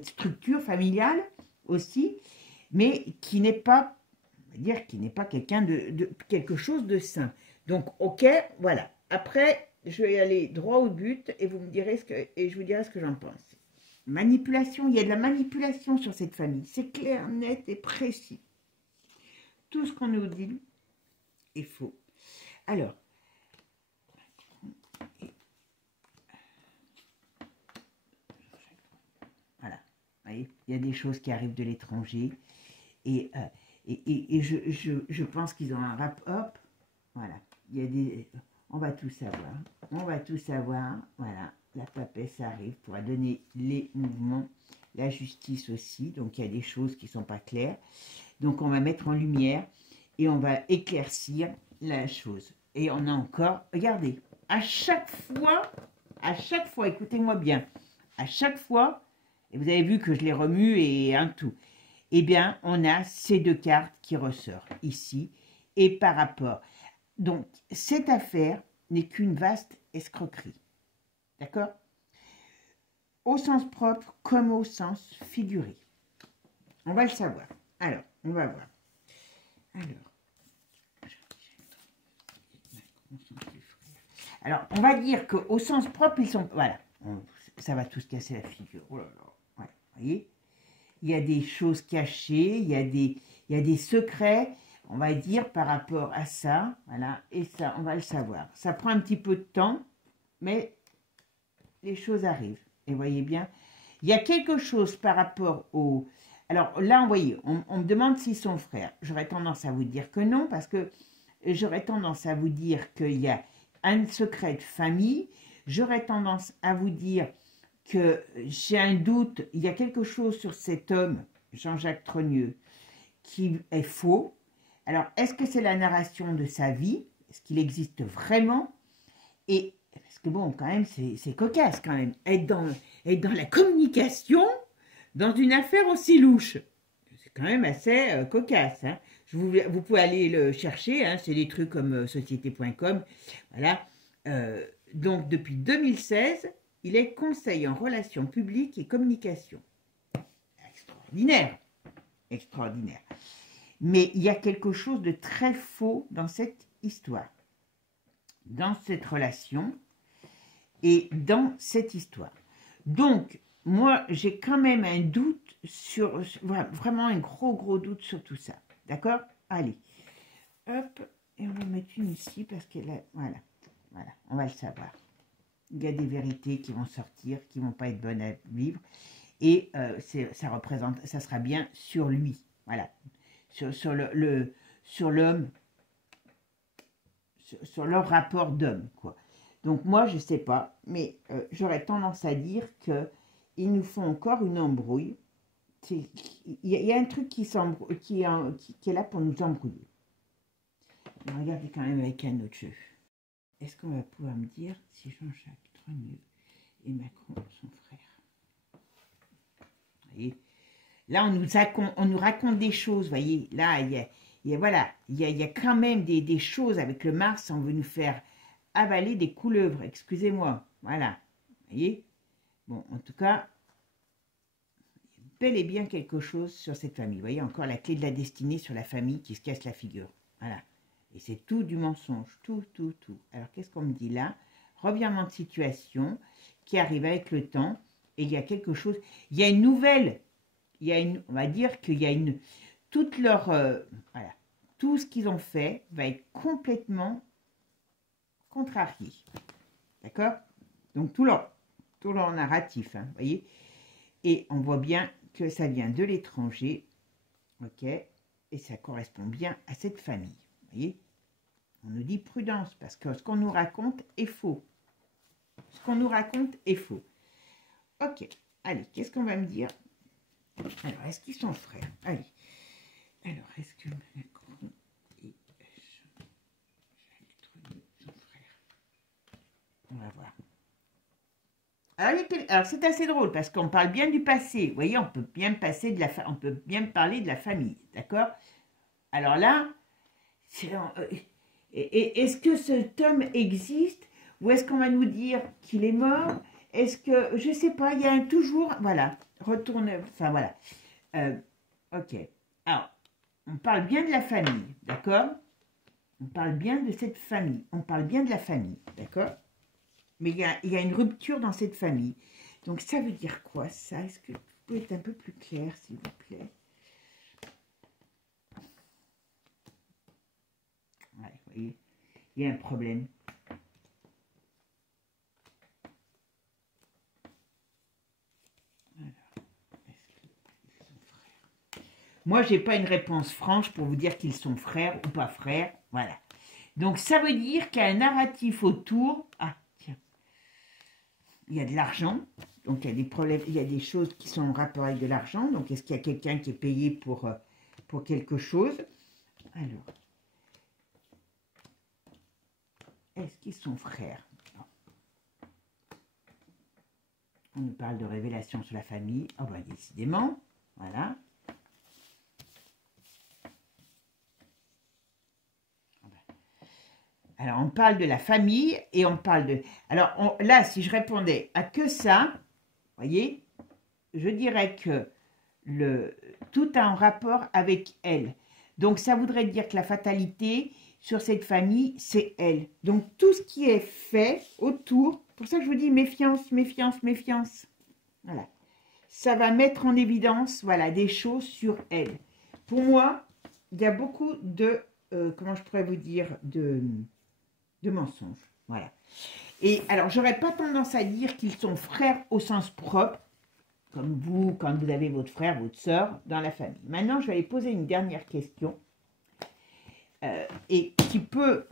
structure familiale aussi, mais qui n'est pas, on va dire, qui n'est pas quelqu'un de quelque chose de sain. Donc, ok, voilà. Après, je vais aller droit au but et vous me direz je vous dirai ce que j'en pense. Manipulation, il y a de la manipulation sur cette famille. C'est clair, net et précis. Tout ce qu'on nous dit est faux. Alors, voilà. Vous voyez, il y a des choses qui arrivent de l'étranger. Et je pense qu'ils ont un rap. Hop, voilà. Il y a des... On va tout savoir. On va tout savoir. Voilà. La papesse arrive pour donner les mouvements. La justice aussi. Donc, il y a des choses qui ne sont pas claires. Donc, on va mettre en lumière et on va éclaircir la chose. Et on a encore... Regardez. À chaque fois, écoutez-moi bien. À chaque fois, et vous avez vu que je les remue et un tout. Eh bien, on a ces deux cartes qui ressortent ici. Et par rapport... Donc, cette affaire n'est qu'une vaste escroquerie. D'accord? Au sens propre comme au sens figuré. On va le savoir. Alors, on va voir. Alors, on va dire qu'au sens propre, ils sont... Voilà. Ça va tous casser la figure. Oh là là. Ouais, vous voyez? Il y a des choses cachées, il y a des secrets, on va dire, par rapport à ça. Voilà, et ça, on va le savoir. Ça prend un petit peu de temps, mais les choses arrivent. Et vous voyez bien, il y a quelque chose par rapport au... Alors là, vous voyez, on me demande s'ils sont frères. J'aurais tendance à vous dire que non, parce que j'aurais tendance à vous dire qu'il y a un secret de famille. J'aurais tendance à vous dire que j'ai un doute, il y a quelque chose sur cet homme, Jean-Jacques Trogneux, qui est faux. Alors, est-ce que c'est la narration de sa vie? Est-ce qu'il existe vraiment? Et, parce que bon, quand même, c'est cocasse quand même, être dans la communication dans une affaire aussi louche. C'est quand même assez cocasse. Hein. Vous pouvez aller le chercher, hein, c'est des trucs comme société.com. Voilà. Donc, depuis 2016, il est conseiller en relations publiques et communication. Extraordinaire. Extraordinaire. Mais il y a quelque chose de très faux dans cette histoire, dans cette relation et dans cette histoire. Donc, moi, j'ai quand même un doute sur... Vraiment un gros doute sur tout ça. D'accord? Allez. Hop. Et on va mettre une ici parce qu'elle a... Voilà. Voilà. On va le savoir. Il y a des vérités qui vont sortir, qui ne vont pas être bonnes à vivre. Et ça sera bien sur lui. Voilà. Sur l'homme, sur leur rapport d'homme, quoi. Donc moi, je ne sais pas, mais j'aurais tendance à dire qu'ils nous font encore une embrouille. Il y a un truc qui est là pour nous embrouiller. On va regarder quand même avec un autre jeu. Est-ce qu'on va pouvoir me dire si Jean-Jacques Trogneux et Macron sont frères? Vous voyez, là, on nous raconte des choses, vous voyez. Là, il y a quand même des choses avec le Mars, on veut nous faire avaler des couleuvres, excusez-moi. Voilà, vous voyez. Bon, en tout cas, bel et bien quelque chose sur cette famille. Vous voyez, encore la clé de la destinée sur la famille qui se casse la figure. Voilà. Et c'est tout du mensonge, tout. Alors, qu'est-ce qu'on me dit là? Revirement de situation qui arrive avec le temps. Et il y a quelque chose... Il y a une nouvelle... on va dire qu'il y a une... Toute leur... voilà. Tout ce qu'ils ont fait va être complètement contrarié. D'accord? Donc, tout leur narratif, hein, vous voyez? Et on voit bien que ça vient de l'étranger. Ok? Et ça correspond bien à cette famille. Vous voyez? On nous dit prudence, parce que ce qu'on nous raconte est faux. Ce qu'on nous raconte est faux. Ok, allez, qu'est-ce qu'on va me dire? Alors, est-ce qu'ils sont frères? Allez. Alors, est-ce que Macron et Jacques Trogneux sont frères? On va voir. Alors c'est assez drôle, parce qu'on parle bien du passé. Vous voyez, on peut bien parler de la famille, d'accord? Alors là, est-ce que cet homme existe? Ou est-ce qu'on va nous dire qu'il est mort? Est-ce que, je ne sais pas, il y a toujours, voilà, retourne, enfin voilà. Ok, alors, on parle bien de la famille, d'accord? On parle bien de cette famille. On parle bien de la famille, d'accord? Mais il y a une rupture dans cette famille. Donc, ça veut dire quoi, ça? Est-ce que vous pouvez être un peu plus clair, s'il vous plaît? Ouais, vous voyez, il y a un problème. Moi, je n'ai pas une réponse franche pour vous dire qu'ils sont frères ou pas frères. Voilà. Donc, ça veut dire qu'il y a un narratif autour. Ah, tiens. Il y a de l'argent. Donc, il y a des problèmes, il y a des choses qui sont en rapport avec de l'argent. Donc, est-ce qu'il y a quelqu'un qui est payé pour quelque chose? Alors, est-ce qu'ils sont frères? Non. On nous parle de révélation sur la famille. Ah, ben, décidément. Voilà. Alors, on parle de la famille et on parle de... Alors, là, si je répondais à que ça, vous voyez, je dirais que tout a un rapport avec elle. Donc, ça voudrait dire que la fatalité sur cette famille, c'est elle. Donc, tout ce qui est fait autour, pour ça que je vous dis méfiance, méfiance, méfiance. Voilà. Ça va mettre en évidence, voilà, des choses sur elle. Pour moi, il y a beaucoup de, comment je pourrais vous dire, de mensonges. Voilà. Et alors, j'aurais pas tendance à dire qu'ils sont frères au sens propre, comme vous, quand vous avez votre frère, votre soeur, dans la famille. Maintenant, je vais aller poser une dernière question, et qui peut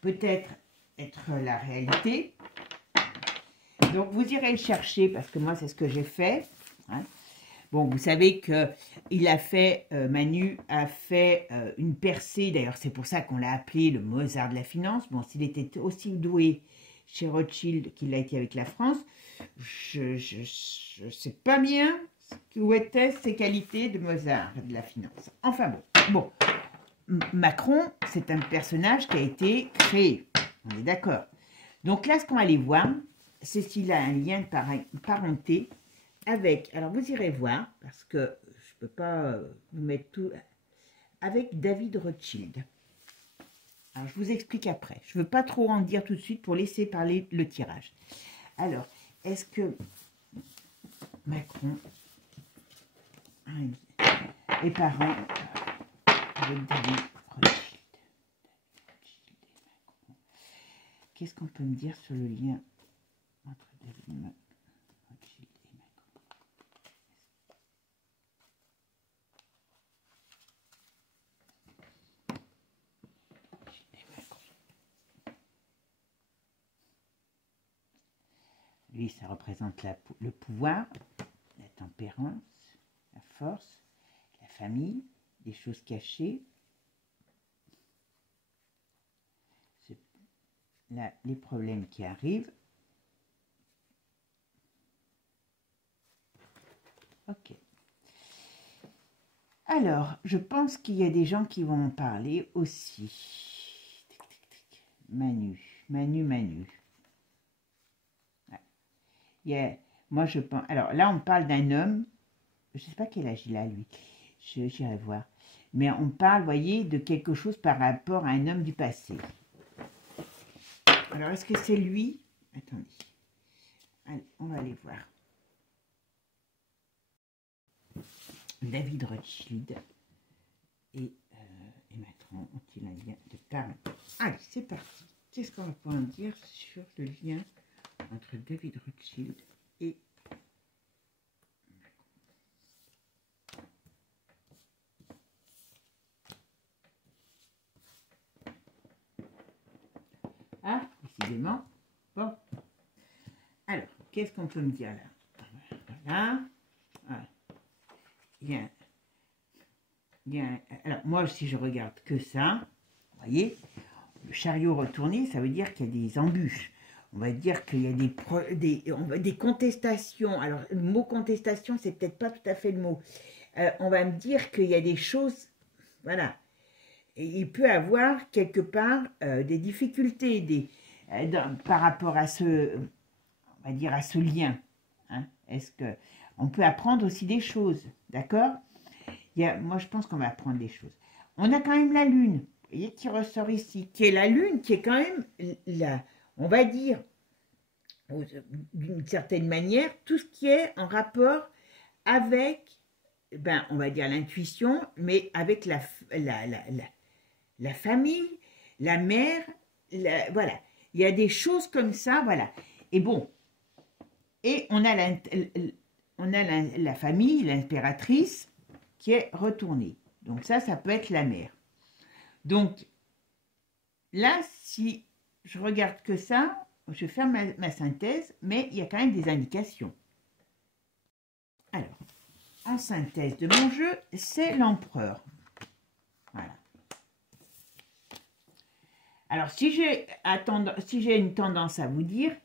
peut-être être la réalité. Donc, vous irez le chercher, parce que moi, c'est ce que j'ai fait. Hein. Bon, vous savez que il a fait, Manu a fait une percée, d'ailleurs c'est pour ça qu'on l'a appelé le Mozart de la finance. Bon, s'il était aussi doué chez Rothschild qu'il l'a été avec la France, je sais pas bien où étaient ses qualités de Mozart de la finance. Enfin bon, Macron, c'est un personnage qui a été créé, on est d'accord. Donc là, ce qu'on va aller voir, c'est s'il a un lien de parenté avec, alors vous irez voir, parce que je ne peux pas vous mettre tout, avec David Rothschild. Alors je vous explique après. Je ne veux pas trop en dire tout de suite pour laisser parler le tirage. Alors, est-ce que Macron est parent avec David Rothschild? Qu'est-ce qu'on peut me dire sur le lien entre David Rothschild et Macron? Lui, ça représente le pouvoir, la tempérance, la force, la famille, des choses cachées. Là, les problèmes qui arrivent. Ok. Alors, je pense qu'il y a des gens qui vont en parler aussi. Manu. Ouais. Moi, je pense... Alors, là, on parle d'un homme. Je ne sais pas quel âge il a, lui. J'irai voir. Mais on parle, vous voyez, de quelque chose par rapport à un homme du passé. Alors, est-ce que c'est lui? Attendez. Allez, on va aller voir. David Rothschild et Macron ont-ils un lien de parenté? Allez, c'est parti. Qu'est-ce qu'on va pouvoir dire sur le lien entre David Rothschild et Ah, décidément. Bon. Alors, qu'est-ce qu'on peut me dire là? Voilà. Voilà. Alors, moi, si je regarde que ça, vous voyez, le chariot retourné, ça veut dire qu'il y a des embûches. On va dire qu'il y a des contestations. Alors, le mot contestation, c'est peut-être pas tout à fait le mot. On va me dire qu'il y a des choses, voilà. Et il peut avoir quelque part des difficultés par rapport à ce, on va dire, à ce lien. Hein. Est-ce que on peut apprendre aussi des choses, d'accord? Moi, je pense qu'on va apprendre des choses. On a quand même la Lune. Vous voyez, qui ressort ici, qui est la lune, qui est quand même, on va dire, d'une certaine manière, tout ce qui est en rapport avec, ben, on va dire l'intuition, mais avec la famille, la mère, voilà. Il y a des choses comme ça, voilà. Et bon, et on a la famille, l'impératrice, qui est retournée. Donc ça peut être la mère. Donc, là, si je regarde que ça, je vais faire ma synthèse, mais il y a quand même des indications. Alors, en synthèse de mon jeu, c'est l'empereur. Voilà. Alors, si j'ai une tendance à vous dire,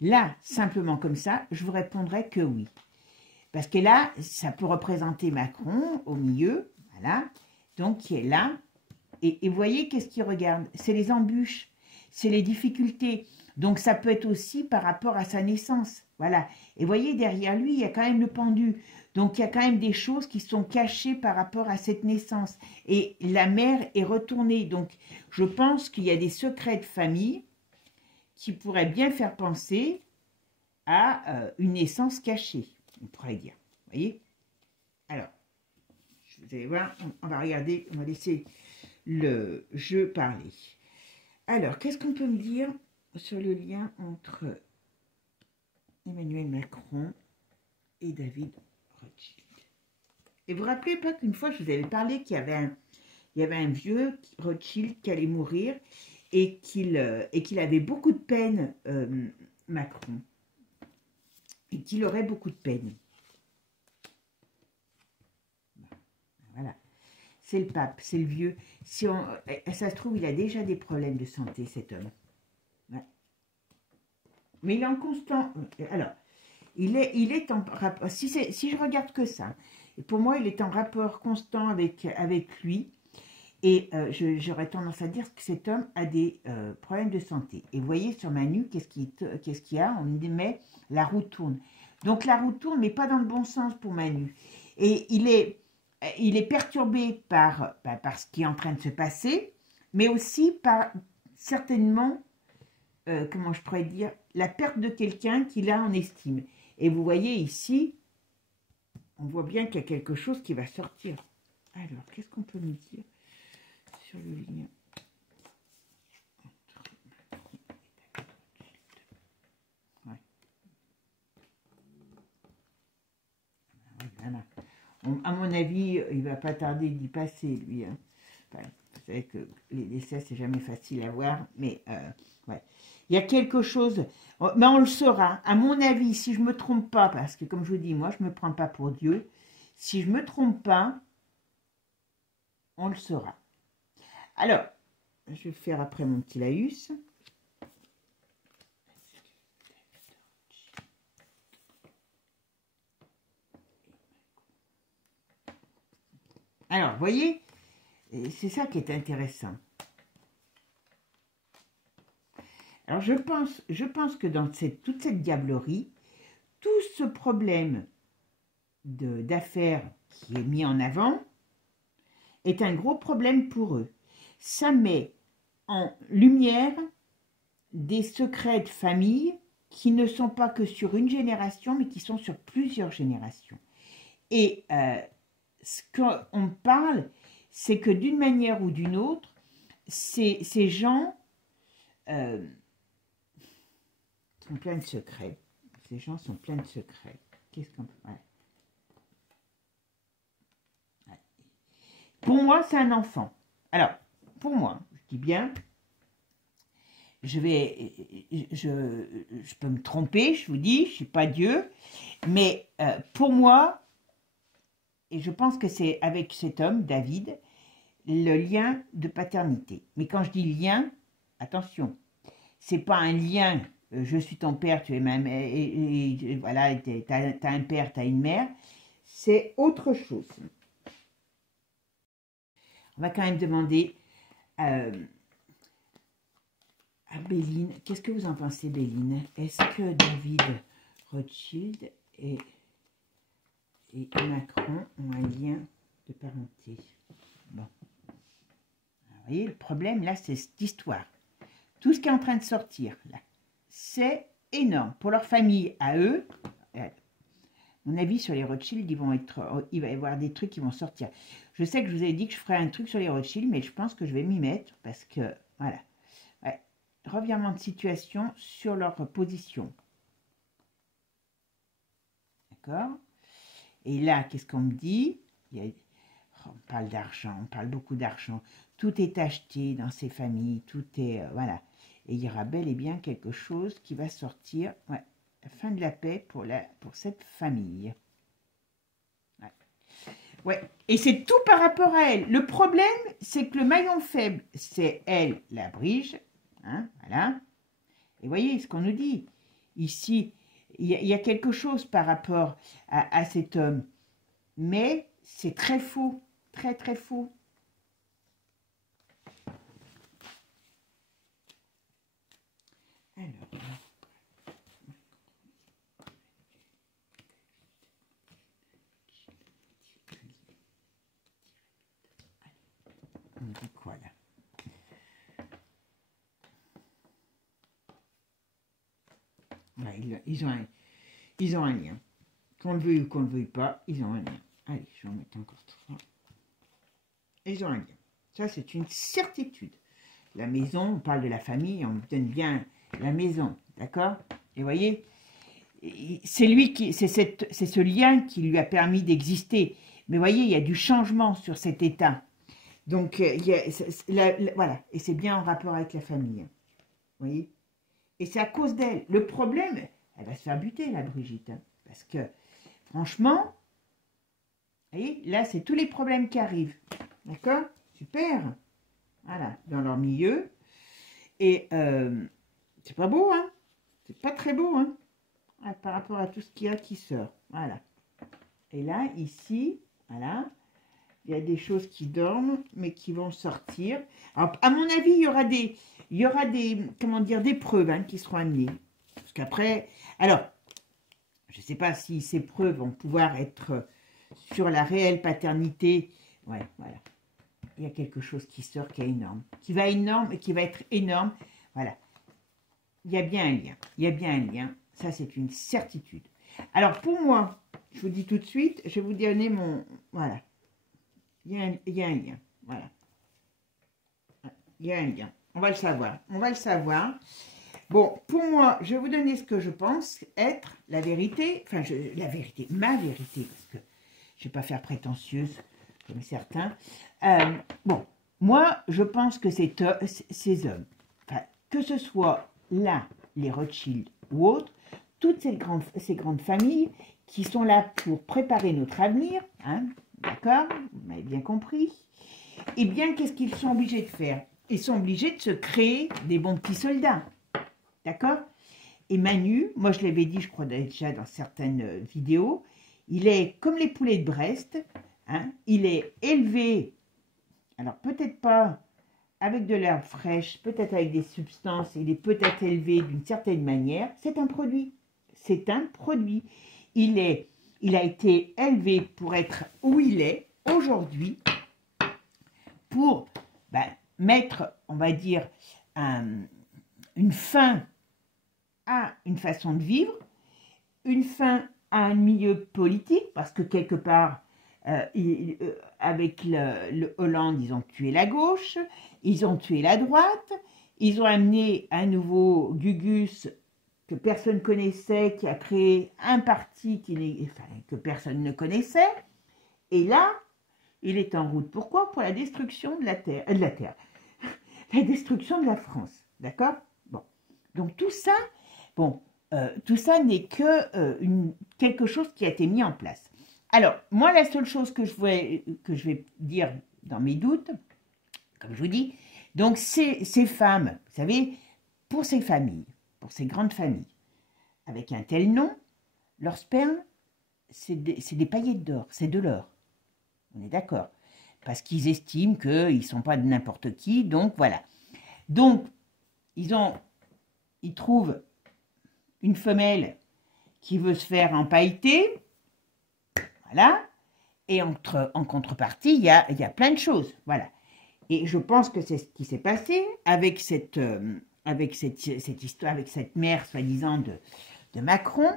là, simplement comme ça, je vous répondrai que oui. Parce que là, ça peut représenter Macron au milieu, voilà, donc qui est là. Et vous voyez, qu'est-ce qu'il regarde? C'est les embûches, c'est les difficultés. Donc, ça peut être aussi par rapport à sa naissance, voilà. Et vous voyez, derrière lui, il y a quand même le pendu. Donc, il y a quand même des choses qui sont cachées par rapport à cette naissance. Et la mère est retournée. Donc, je pense qu'il y a des secrets de famille qui pourraient bien faire penser à une naissance cachée, on pourrait dire. Vous voyez? Alors, vous allez voir, on va regarder, on va laisser le jeu parler. Alors, qu'est-ce qu'on peut me dire sur le lien entre Emmanuel Macron et David Rothschild? Et vous vous rappelez pas qu'une fois, je vous avais parlé qu'il y avait un vieux Rothschild qui allait mourir et qu'il avait beaucoup de peine, Macron, et qu'il aurait beaucoup de peine. Voilà. C'est le pape, c'est le vieux. Si ça se trouve, il a déjà des problèmes de santé, cet homme. Ouais. Mais il est en constant... Alors, il est en rapport... Si je regarde que ça, et pour moi, il est en rapport constant avec lui. Et j'aurais tendance à dire que cet homme a des problèmes de santé. Et vous voyez, sur ma nuque, qu'est-ce qu'il y a? On me met la roue tourne. Donc la roue tourne, mais pas dans le bon sens pour Manu. Et il est perturbé par ce qui est en train de se passer, mais aussi par, certainement, comment je pourrais dire, la perte de quelqu'un qu'il a en estime. Et vous voyez ici, on voit bien qu'il y a quelque chose qui va sortir. Alors, qu'est-ce qu'on peut me dire sur le lien entre Macron et David Rothschild? Ouais. Voilà. À mon avis, il ne va pas tarder d'y passer, lui. Hein. Enfin, vous savez que les décès, c'est jamais facile à voir, mais ouais. Il y a quelque chose, mais on le saura. À mon avis, si je ne me trompe pas, parce que comme je vous dis, moi, je ne me prends pas pour Dieu, si je ne me trompe pas, on le saura. Alors, je vais faire après mon petit laïus. Alors, vous voyez, c'est ça qui est intéressant. Alors, je pense que dans toute cette diablerie, tout ce problème d'affaires qui est mis en avant est un gros problème pour eux. Ça met en lumière des secrets de famille qui ne sont pas que sur une génération, mais qui sont sur plusieurs générations. Et ce qu'on parle, c'est que d'une manière ou d'une autre, ces gens sont pleins de secrets. Ces gens sont pleins de secrets. Qu'est-ce qu'on peut... Ouais. Ouais. Pour moi, c'est un enfant. Alors, pour moi, je dis bien, je peux me tromper, je vous dis, je ne suis pas Dieu, mais pour moi, et je pense que c'est avec cet homme, David, le lien de paternité. Mais quand je dis lien, attention, c'est pas un lien, je suis ton père, tu es ma mère, et voilà, tu as un père, tu as une mère, c'est autre chose. On va quand même demander à Béline, qu'est-ce que vous en pensez, Béline? Est-ce que David Rothschild et Macron ont un lien de parenté? Bon. Ah Vous voyez, le problème, là, c'est cette histoire. Tout ce qui est en train de sortir, là, c'est énorme. Pour leur famille, à eux, mon avis, sur les Rothschild, il va y avoir des trucs qui vont sortir. Je sais que je vous ai dit que je ferais un truc sur les Rothschild, mais je pense que je vais m'y mettre parce que, voilà. Ouais, revirement de situation sur leur position. D'accord? Et là, qu'est-ce qu'on me dit? On parle d'argent, on parle beaucoup d'argent. Tout est acheté dans ces familles, tout est... voilà. Et il y aura bel et bien quelque chose qui va sortir. Ouais. La fin de la paix pour cette famille. Ouais. Ouais. Et c'est tout par rapport à elle. Le problème, c'est que le maillon faible, c'est elle, la Brige. Hein, voilà. Et voyez ce qu'on nous dit. Ici, il y a quelque chose par rapport à cet homme. Mais c'est très faux. Très, très faux. Alors... on dit quoi là? Ouais, ils ont un lien. Qu'on le veuille ou qu'on ne le veuille pas, ils ont un lien. Allez, je vais en mettre encore 3. Ils ont un lien. Ça, c'est une certitude. La maison, on parle de la famille, on donne bien la maison, d'accord? Et vous voyez, c'est lui qui, c'est ce lien qui lui a permis d'exister. Mais vous voyez, il y a du changement sur cet état. Donc, voilà, et c'est bien en rapport avec la famille. Vous voyez? Et c'est à cause d'elle. Le problème, elle va se faire buter, la Brigitte. Hein, parce que, franchement, vous voyez, là, c'est tous les problèmes qui arrivent. D'accord? Super. Voilà, dans leur milieu. Et c'est pas beau, hein? C'est pas très beau, hein? Par rapport à tout ce qu'il y a qui sort. Voilà. Et là, ici, voilà. Il y a des choses qui dorment, mais qui vont sortir. Alors, à mon avis, il y aura des comment dire, des preuves hein, qui seront amenées. Parce qu'après, alors, je ne sais pas si ces preuves vont pouvoir être sur la réelle paternité. Ouais, voilà. Il y a quelque chose qui sort qui est énorme. Qui va être énorme. Voilà. Il y a bien un lien. Il y a bien un lien. Ça, c'est une certitude. Alors, pour moi, je vous dis tout de suite, je vais vous donner mon... Voilà. Il y a un lien, voilà. Il y a un lien. On va le savoir. On va le savoir. Bon, pour moi, je vais vous donner ce que je pense être la vérité. Enfin, la vérité, ma vérité, parce que je ne vais pas faire prétentieuse, comme certains. Bon, moi, je pense que ces hommes, enfin, que ce soit là, les Rothschild ou autres, toutes ces grandes familles qui sont là pour préparer notre avenir, hein, d'accord? Vous m'avez bien compris. Eh bien, qu'est-ce qu'ils sont obligés de faire? Ils sont obligés de se créer des bons petits soldats. D'accord? Et Manu, moi je l'avais dit, je crois déjà dans certaines vidéos, il est comme les poulets de Brest. Hein, il est élevé, alors peut-être pas avec de l'herbe fraîche, peut-être avec des substances, il est peut-être élevé d'une certaine manière. C'est un produit. C'est un produit. Il a été élevé pour être où il est aujourd'hui, pour mettre, on va dire, une fin à une façon de vivre, une fin à un milieu politique, parce que quelque part, avec le Hollande, ils ont tué la gauche, ils ont tué la droite, ils ont amené un nouveau Gugus que personne ne connaissait, qui a créé un parti que personne ne connaissait, et là, il est en route. Pourquoi? Pour la destruction de la Terre, la destruction de la France, d'accord? Bon, donc tout ça, tout ça n'est que quelque chose qui a été mis en place. Alors, moi, la seule chose que je vais dire dans mes doutes, comme je vous dis, donc ces femmes, vous savez, pour ces familles, pour ces grandes familles, avec un tel nom, leur sperme, c'est des paillettes d'or, c'est de l'or. On est d'accord? Parce qu'ils estiment qu'ils ne sont pas de n'importe qui, donc voilà. Donc, ils trouvent une femelle qui veut se faire empailleter, voilà, et en contrepartie, il y a plein de choses, voilà. Et je pense que c'est ce qui s'est passé avec cette histoire, avec cette mère, soi-disant, de Macron.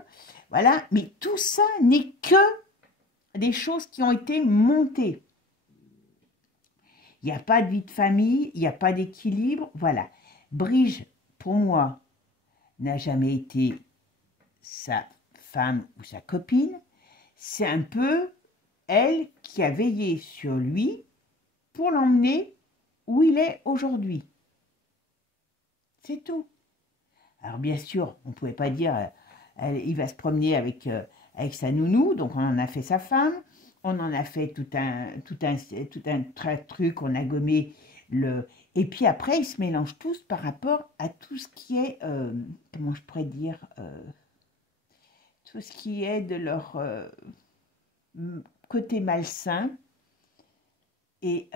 Voilà, mais tout ça n'est que des choses qui ont été montées. Il n'y a pas de vie de famille, il n'y a pas d'équilibre, voilà. Brigitte, pour moi, n'a jamais été sa femme ou sa copine. C'est un peu elle qui a veillé sur lui pour l'emmener où il est aujourd'hui. C'est tout. Alors bien sûr, on ne pouvait pas dire il va se promener avec sa nounou, donc on en a fait sa femme, on en a fait tout un truc, on a gommé le... Et puis après, ils se mélangent tous par rapport à tout ce qui est, comment je pourrais dire, tout ce qui est de leur côté malsain et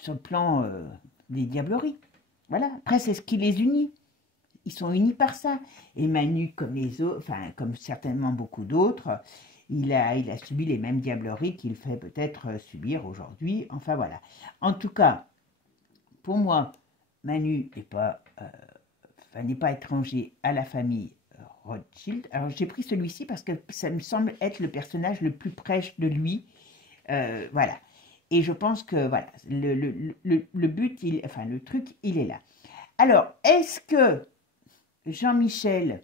sur le plan des diableries. Voilà, après c'est ce qui les unit. Ils sont unis par ça. Et Manu, comme les autres, enfin comme certainement beaucoup d'autres, il a subi les mêmes diableries qu'il fait peut-être subir aujourd'hui. Enfin voilà. En tout cas, pour moi, Manu n'est pas étranger à la famille Rothschild. Alors j'ai pris celui-ci parce que ça me semble être le personnage le plus proche de lui. Voilà. Et je pense que voilà, le but, le truc, il est là. Alors, est-ce que Jean-Michel...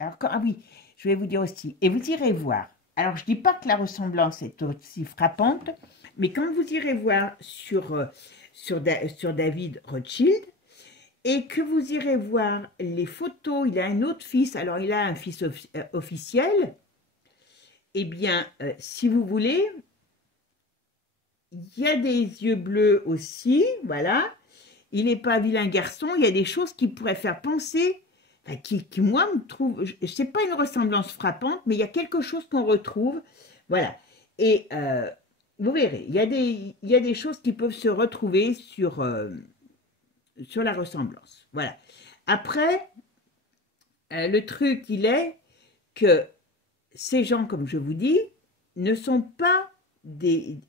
Alors, ah oui, je vais vous dire aussi, et vous irez voir. Alors, je ne dis pas que la ressemblance est aussi frappante, mais quand vous irez voir sur David Rothschild, et que vous irez voir les photos, il a un autre fils, alors il a un fils officiel, eh bien, si vous voulez, il y a des yeux bleus aussi, voilà. Il n'est pas vilain garçon, il y a des choses qui pourraient faire penser, enfin, qui moi, me trouve, c'est pas une ressemblance frappante, mais il y a quelque chose qu'on retrouve, voilà. Et vous verrez, il y a des choses qui peuvent se retrouver sur la ressemblance, voilà. Après, le truc, il est que ces gens, comme je vous dis, ne sont pas des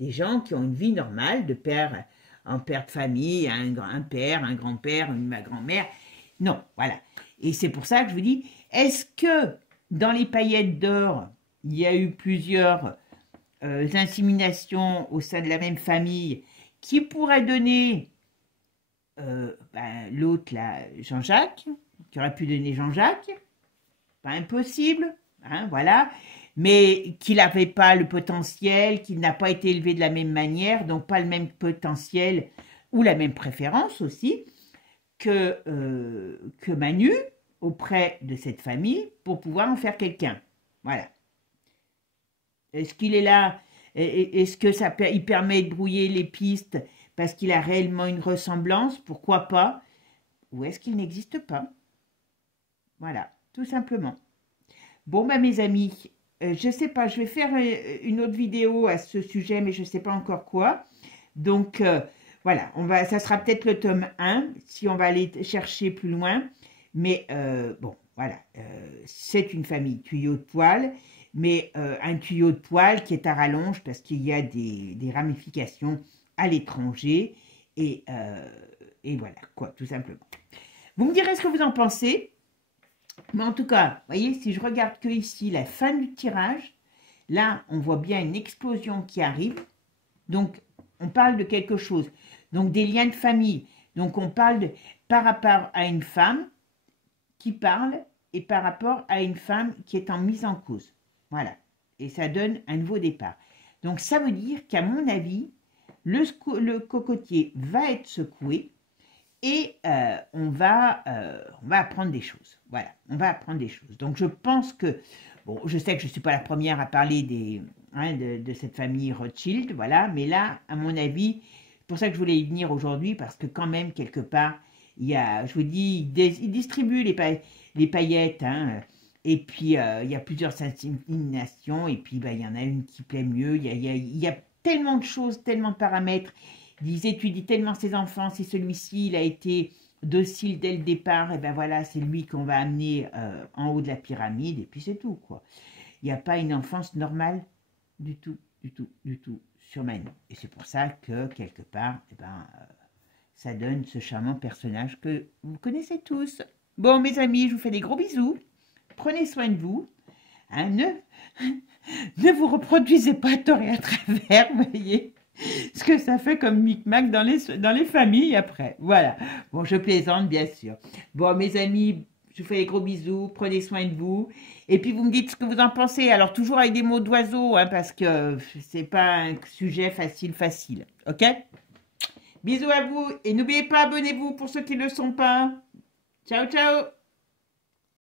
gens qui ont une vie normale de père en père de famille, un père, un grand-père, ma grand-mère. Non, voilà. Et c'est pour ça que je vous dis, est-ce que dans les paillettes d'or, il y a eu plusieurs inséminations au sein de la même famille qui pourraient donner l'autre, là, Jean-Jacques, qui aurait pu donner Jean-Jacques? Pas impossible, hein, voilà, mais qu'il n'avait pas le potentiel, qu'il n'a pas été élevé de la même manière, donc pas le même potentiel ou la même préférence aussi que Manu auprès de cette famille pour pouvoir en faire quelqu'un. Voilà. Est-ce qu'il est là? Est-ce que il permet de brouiller les pistes parce qu'il a réellement une ressemblance? Pourquoi pas? Ou est-ce qu'il n'existe pas? Voilà, tout simplement. Bon, mes amis, je ne sais pas, je vais faire une autre vidéo à ce sujet, mais je ne sais pas encore quoi. Donc, voilà, ça sera peut-être le tome 1, si on va aller chercher plus loin. Mais bon, voilà, c'est une famille tuyau de poêle, mais un tuyau de poêle qui est à rallonge parce qu'il y a des ramifications à l'étranger. Et voilà, quoi, tout simplement. Vous me direz ce que vous en pensez. Mais en tout cas, vous voyez, si je regarde que ici, la fin du tirage, là, on voit bien une explosion qui arrive. Donc, on parle de quelque chose. Donc, des liens de famille. Donc, on parle par rapport à une femme qui parle et par rapport à une femme qui est en mise en cause. Voilà. Et ça donne un nouveau départ. Donc, ça veut dire qu'à mon avis, le cocotier va être secoué. Et on va apprendre des choses. Voilà, on va apprendre des choses. Donc, je pense que, bon, je sais que je ne suis pas la première à parler de cette famille Rothschild, voilà, mais là, à mon avis, c'est pour ça que je voulais y venir aujourd'hui, parce que quand même, quelque part, il y a, je vous dis, ils distribuent les paillettes, hein, et puis il y a plusieurs inséminations, et puis il y en a une qui plaît mieux, il y a tellement de choses, tellement de paramètres. Ils étudient tellement ses enfants, si celui-ci il a été docile dès le départ, et ben voilà, c'est lui qu'on va amener en haut de la pyramide, et puis c'est tout, quoi. Il n'y a pas une enfance normale du tout. du tout sur Manu. Et c'est pour ça que, quelque part, eh ben, ça donne ce charmant personnage que vous connaissez tous. Bon, mes amis, je vous fais des gros bisous. Prenez soin de vous. Hein, ne vous reproduisez pas à tort et à travers, vous voyez ce que ça fait comme micmac dans les familles après. Voilà. Bon, je plaisante, bien sûr. Bon, mes amis, je vous fais des gros bisous. Prenez soin de vous. Et puis, vous me dites ce que vous en pensez. Alors, toujours avec des mots d'oiseau, hein, parce que c'est pas un sujet facile. OK? Bisous à vous. Et n'oubliez pas, abonnez-vous pour ceux qui ne le sont pas. Ciao, ciao!